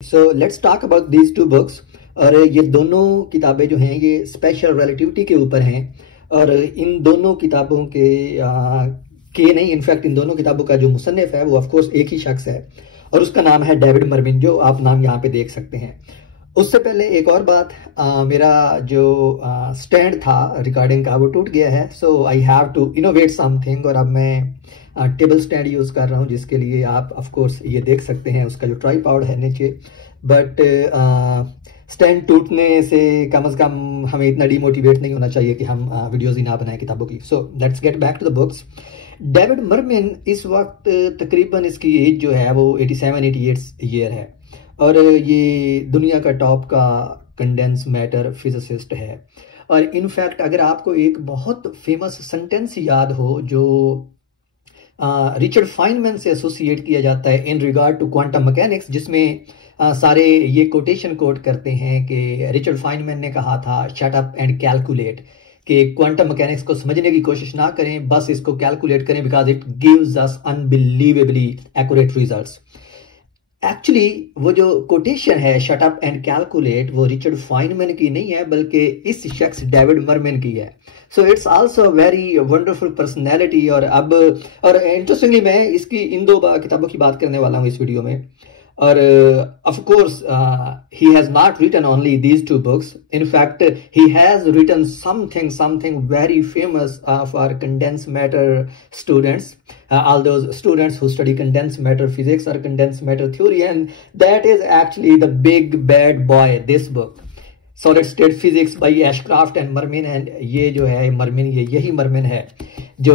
So let's talk about these two books. और ये दोनों किताबें जो हैं ये स्पेशल रिलेटिविटी के ऊपर हैं। और इन दोनों किताबों के नहीं, इनफैक्ट इन दोनों किताबों का जो मुसन्निफ है वो ऑफकोर्स एक ही शख्स है और उसका नाम है डेविड मर्विन, जो आप नाम यहाँ पे देख सकते हैं। उससे पहले एक और बात, मेरा जो स्टैंड था रिकॉर्डिंग का वो टूट गया है। So I have to innovate something, और अब मैं टेबल स्टैंड यूज़ कर रहा हूँ, जिसके लिए आप ऑफ कोर्स ये देख सकते हैं उसका जो ट्राइपॉड है नीचे। बट स्टैंड टूटने से कम हमें इतना डिमोटिवेट नहीं होना चाहिए कि हम वीडियोज़ ही ना बनाएं किताबों की। So let's get back to the books. David Mermin इस वक्त तकरीबन इसकी एज जो है वो 87-88 ईयर है और ये दुनिया का टॉप का कंडेंस मैटर फिजिसिस्ट है। और इनफैक्ट अगर आपको एक बहुत फेमस सेंटेंस याद हो जो रिचर्ड फाइनमैन से एसोसिएट किया जाता है in regard to quantum mechanics, जिसमें सारे ये कोटेशन कोट करते हैं कि रिचर्ड फाइनमैन ने कहा था शट अप एंड कैलकुलेट, कि क्वांटम मैकेनिक्स को समझने की कोशिश ना करें, बस इसको कैलकुलेट करें because it gives us unbelievably accurate results. Actually वो जो कोटेशन है शट अप एंड कैलकुलेट वो रिचर्ड फाइनमैन की नहीं है बल्कि इस शख्स डेविड मर्विन की है। So it's also very wonderful personality. और इंटरेस्टिंगली मैं इसकी इन दो किताबों की बात करने वाला हूँ इस वीडियो में। और of course he has not written only these two books. In fact, he has written something very famous for condensed matter students, all those students who study condensed matter physics or condensed matter theory, and that is actually the big bad boy, this book, Solid State Physics by Ashcraft and Mermin। And ये जो है मर्मिन, यही मर्मिन है जो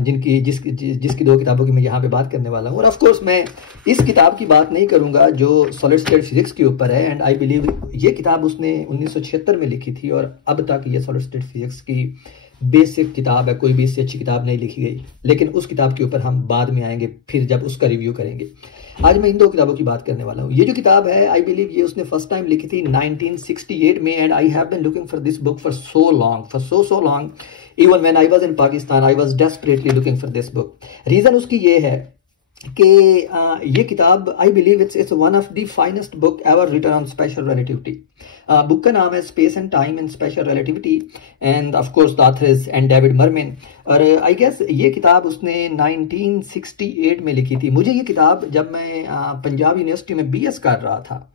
जिसकी दो किताबों की मैं यहाँ पे बात करने वाला हूँ। और ऑफ कोर्स मैं इस किताब की बात नहीं करूँगा जो सॉलिड स्टेट फिजिक्स के ऊपर है। एंड आई बिलीव ये किताब उसने 1976 में लिखी थी और अब तक ये सॉलिड स्टेट फिजिक्स की बेसिक किताब है, कोई भी इससे अच्छी किताब नहीं लिखी गई। लेकिन उस किताब के ऊपर हम बाद में आएंगे फिर जब उसका रिव्यू करेंगे। आज मैं इन दो किताबों की बात करने वाला हूँ। ये जो किताब है आई बिलीव ये उसने फर्स्ट टाइम लिखी थी 1968 में। And I have been looking for this book for so long, even when I was in Pakistan I was desperately looking for this book. Reason उसकी ये है कि ये किताब I believe it's one of the finest book ever written on special relativity. Book का नाम है space and time in special relativity and of course the author is and David Mermin. और आई गेस ये किताब उसने 1968 में लिखी थी। मुझे ये किताब जब मैं पंजाब यूनिवर्सिटी में BS कर रहा था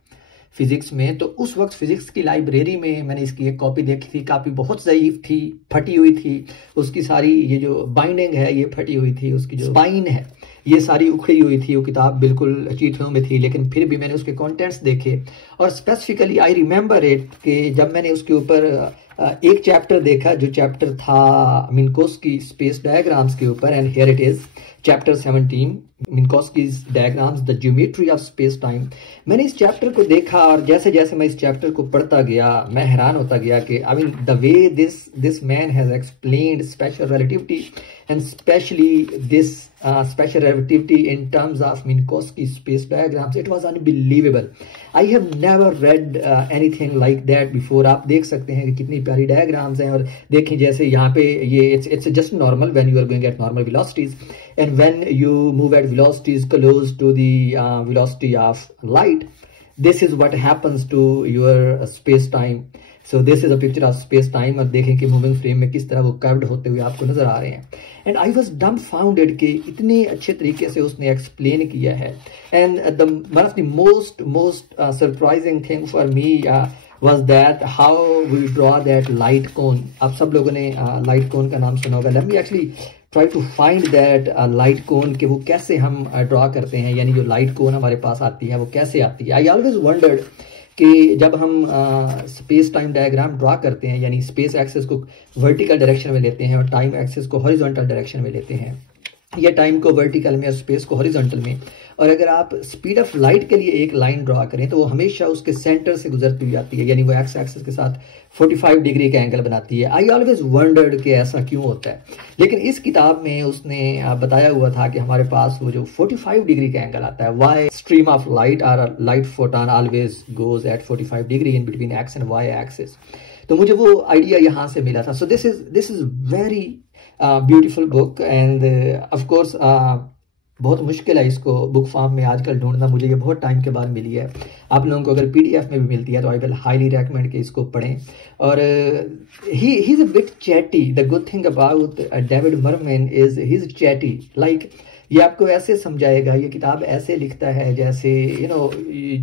फिजिक्स में, तो उस वक्त फिजिक्स की लाइब्रेरी में मैंने इसकी एक कॉपी देखी थी। कॉपी बहुत ज़ईफ थी, फटी हुई थी, उसकी सारी ये जो बाइंडिंग है ये फटी हुई थी, उसकी जो स्पाइन है ये सारी उखड़ी हुई थी। वो किताब बिल्कुल चीथड़ों में थी, लेकिन फिर भी मैंने उसके कंटेंट्स देखे और स्पेसिफिकली आई रिमेंबर इट कि जब मैंने उसके ऊपर एक चैप्टर देखा जो चैप्टर था मिन्कोस्की स्पेस डायग्राम्स के ऊपर। And here it is chapter 17 Minkowski's diagrams the geometry of space time. मैंने इस चैप्टर को देखा और जैसे जैसे मैं इस चैप्टर को पढ़ता गया मैं हैरान होता गया कि I mean the way this man has explained special relativity and specially this special relativity in terms of Minkowski space diagrams, it was unbelievable. I have never read anything like that before. आप देख सकते हैं कि कितनी प्यारी diagrams हैं। और देखें जैसे यहाँ पे ये it's just normal when you are going at normal velocities, and when you move at velocities close to the velocity of light, this is what happens to your space time. So this is a picture of space time। और देखें कि moving frame में किस तरह वो curved होते हुए आपको नजर आ रहे हैं। एंड आई वॉज डम्बफाउंडेड कि इतने अच्छे तरीके से उसने एक्सप्लेन किया है। And one of the most surprising thing for me was that how we draw that light cone। आप सब लोगों ने लाइट कोन का नाम सुना होगा। Let me actually try to find that light cone कि वो कैसे हम ड्रॉ करते हैं, यानी जो लाइट कोन हमारे पास आती है वो कैसे आती है। I always wondered कि जब हम स्पेस टाइम डायग्राम ड्रॉ करते हैं, यानी स्पेस एक्सिस को वर्टिकल डायरेक्शन में लेते हैं और टाइम एक्सिस को हॉरिजॉन्टल डायरेक्शन में लेते हैं, या टाइम को वर्टिकल में और स्पेस को हॉरिजॉन्टल में, और अगर आप स्पीड ऑफ लाइट के लिए एक लाइन ड्रॉ करें तो वो हमेशा उसके सेंटर से गुजरती हुई आती है, यानी वो एक्स एक्सिस के साथ 45 डिग्री का एंगल बनाती है। आई ऑलवेज वंडर्ड कि ऐसा क्यों होता है, लेकिन इस किताब में उसने बताया हुआ था कि हमारे पास वो जो 45 डिग्री का एंगल आता है, वाई स्ट्रीम ऑफ लाइट और light photon always goes at 45 degree in between X and Y axis. तो मुझे वो आइडिया यहाँ से मिला था। So this is very beautiful book. And of course बहुत मुश्किल है इसको बुक फॉर्म में आजकल ढूंढना, मुझे ये बहुत टाइम के बाद मिली है। आप लोगों को अगर पीडीएफ में भी मिलती है तो आई विल हाईली रेकमेंड कि इसको पढ़ें। और he is a bit chatty. The good thing about David merman is he is chatty, like ये आपको ऐसे समझाएगा, ये किताब ऐसे लिखता है जैसे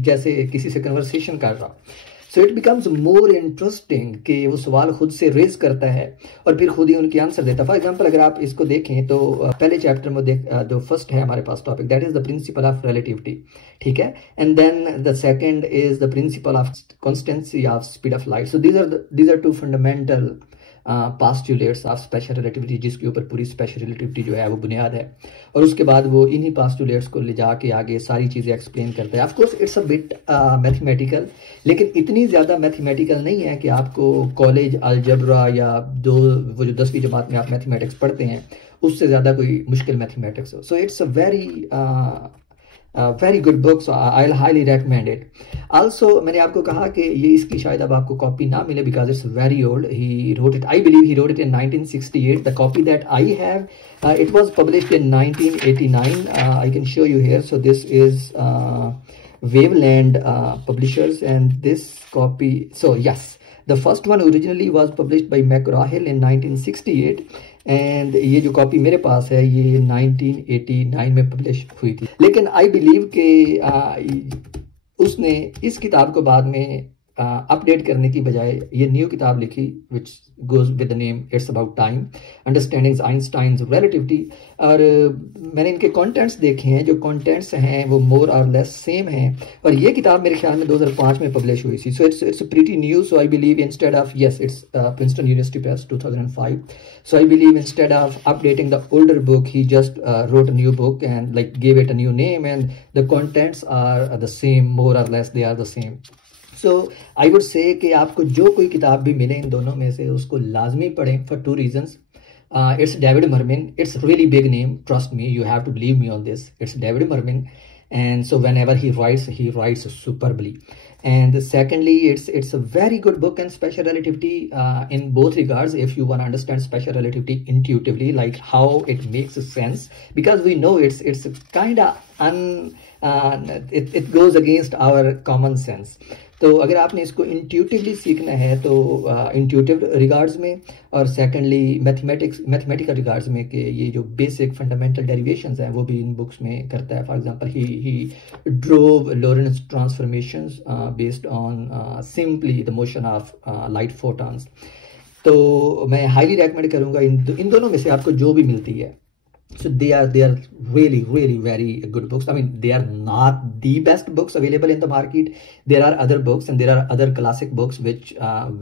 जैसे किसी से कन्वर्सेशन कर रहा। So it becomes more interesting कि वो सवाल खुद से रेज करता है और फिर खुद ही उनके आंसर देता है। फॉर एग्जाम्पल अगर आप इसको देखें तो पहले चैप्टर में जो फर्स्ट है हमारे पास topic, that is the principle of relativity, ठीक है। And then the second is the principle of constancy of speed of light. So these are two fundamental postulates of special relativity, जिसके ऊपर पूरी स्पेशल रिलेटिविटी जो है वो बुनियाद है। और उसके बाद वो इन्हीं पास्टुलेट्स को ले जाके आगे सारी चीज़ें एक्सप्लेन करता है। Of course it's a bit mathematical, लेकिन इतनी ज़्यादा मैथमेटिकल नहीं है कि आपको कॉलेज अलजबरा या वो जो 10वीं जमात में आप मैथमेटिक्स पढ़ते हैं उससे ज़्यादा कोई मुश्किल मैथमेटिक्स हो। So it's a very good book, so I will highly recommend it. Also मैंने आपको कहा कि ये इसकी शायद अब आपको कॉपी ना मिले because it's very old. He wrote it, I believe he wrote it in 1968। The copy that I have it was published in 1989. I can show you here. So this is Waveland Publishers, and this copy, so yes, the first one originally was published by McGraw-Hill in 1968, and ये जो copy मेरे पास है ये 1989 में publish हुई थी। लेकिन I believe कि उसने इस किताब को बाद में अपडेट करने की बजाय ये न्यू किताब लिखी which goes with the name it's about time, understanding Einstein's relativity. और मैंने इनके कंटेंट्स देखे हैं, जो कंटेंट्स हैं वो मोर और लेस सेम हैं। और ये किताब मेरे ख्याल में 2005 में पब्लिश हुई थी। So it's pretty new. So I believe instead of, yes it's Princeton university press 2005। So I believe instead of updating the older book, he just wrote a new book and like gave it a new name, and the contents are the same, more or less they are the same. So I would say कि आपको जो कोई किताब भी मिले इन दोनों में से उसको लाजमी पढ़ें for two reasons. It's David Mermin. It's a really big name. Trust me, you have to believe me on this. It's David Mermin, and so whenever he writes superbly. And secondly, it's a very good book in special relativity in both regards. If you want to understand special relativity intuitively, like how it makes sense, because we know it's kind of it goes against our common sense. तो अगर आपने इसको intuitively सीखना है तो intuitive regards में, और secondly mathematical regards में कि ये जो बेसिक फंडामेंटल डेरिवेशंस हैं वो भी इन बुक्स में करता है। For example he drove Lawrence transformations based on simply the motion of light photons. तो मैं हाईली रेकमेंड करूँगा इन दोनों में से आपको जो भी मिलती है। So they are really very good books. I mean, they are not the best books available in the market. There are other books and there are other classic books which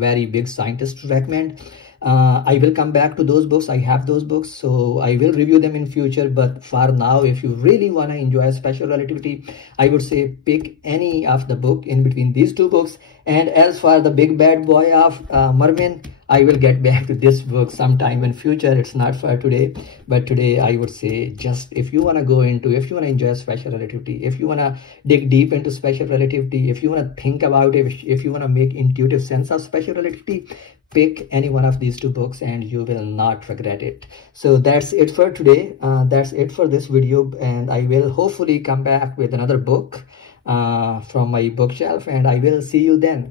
very big scientists recommend. I will come back to those books. I have those books, so I will review them in future. But for now, if you really want to enjoy special relativity, I would say pick any of the book in between these two books. And as for the big bad boy of Mermin, I will get back to this book sometime in future. It's not for today, but today I would say just if you want to go into, if you want to enjoy special relativity, if you want to dig deep into special relativity, if you want to think about it, if you want to make intuitive sense of special relativity, pick any one of these two books and you will not regret it. So that's it for today. That's it for this video, and I will hopefully come back with another book from my bookshelf, and I will see you then.